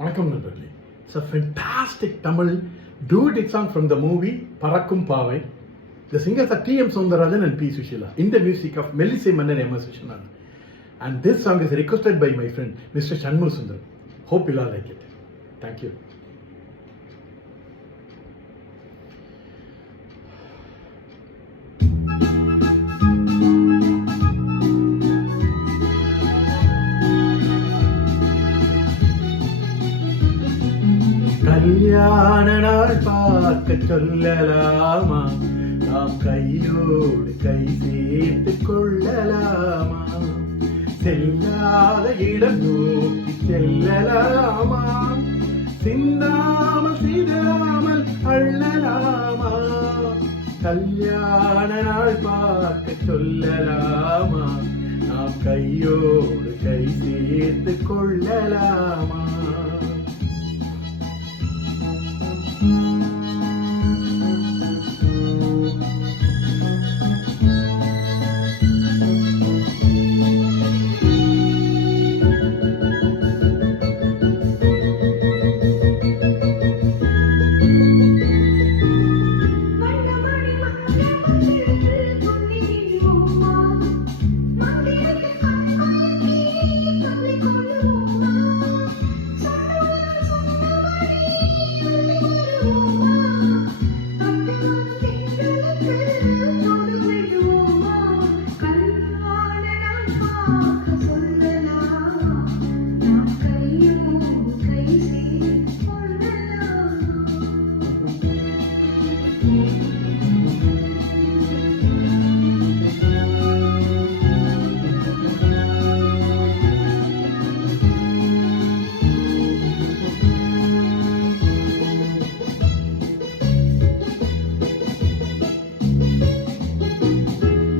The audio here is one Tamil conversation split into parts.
வணக்கம் நண்பர்களே. It's a fantastic Tamil duet song from the movie Parakkum Pavai. The singers are T.M. Soundarajan and P. Sushila in the music of Melissy Mannan M. S. Vishwanath. And this song is requested by my friend Mr. Shanmugh Sundar. Hope you'll all like it. Thank you. கல்யாண நாள் பார்க்க சொல்லலாமா, நாம் கையோடு கை சேர்த்து கொள்ளலாமா, செல்லாத இடம் நோக்கி செல்லலாமா, சிந்தாமல் சிதாமல் அள்ளலாமா, கல்யாண நாள் பார்க்க சொல்லலாமா, நாம் கையோடு கை சேர்த்து கொள்ளலாமா.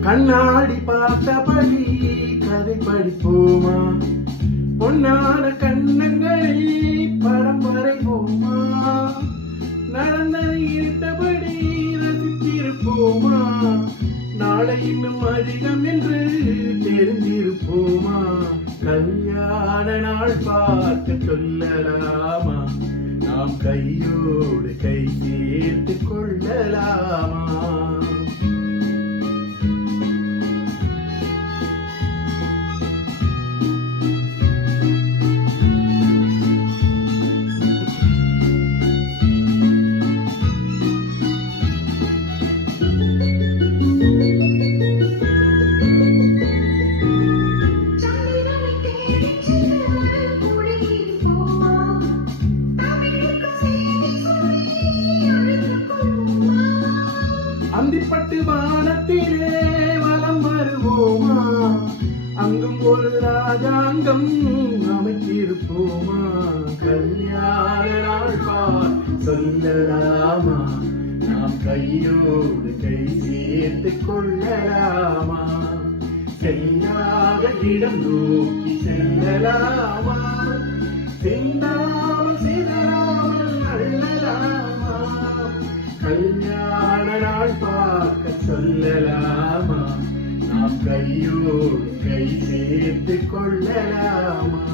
கண்ணாடி பார்த்தபடி கதை படிப்போமா, பொன்னான கண்ணங்களில் படம் வரைவோமா, நடந்ததை இருந்தபடி ரசித்திருப்போமா, நாளை இன்னும் அதிகம் என்று தெரிந்திருப்போமா, கல்யாண நாள் பார்க்க சொல்லலாமா, நாம் கையோடு கை சேர்த்து கொள்ளலாமா. அந்திப்பட்டு வானத்திலே வலம் வருவோமா, அங்கும் ஒரு ராஜாங்கம் அமைத்திருப்போமா, கல்யாண நாள் சொல்லலாமா, நாம் கையோடு கை சேர்த்து கொள்ளலாமா, செல்லாத இடம் நோக்கி செல்லலாமா, சிந்தாமல் சிதறாமல் அள்ளலாமா, கல்யாண நாள் பார்க்க சொல்லலாமா, நாம் கையோடு கை சேர்த்து கொள்ளலாமா.